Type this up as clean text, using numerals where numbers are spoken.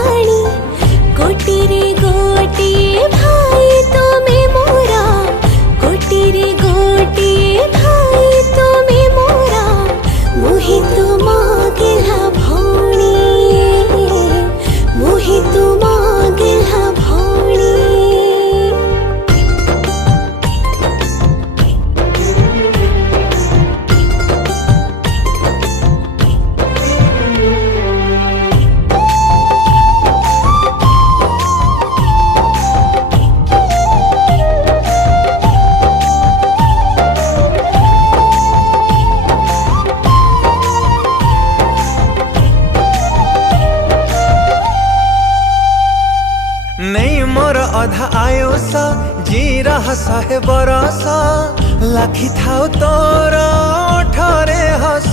भाणी कोटी रे गोटी भाई तुम्हें मोरा कोटी रे गोटी भाई तुम्हें मोरा मोहि तुम गेला भौणी मोहि तुम गेला भौणी। नहीं मोर अधा आयुष जी रहा 100 बरस लाखी थाउ तोर ओठरे हस।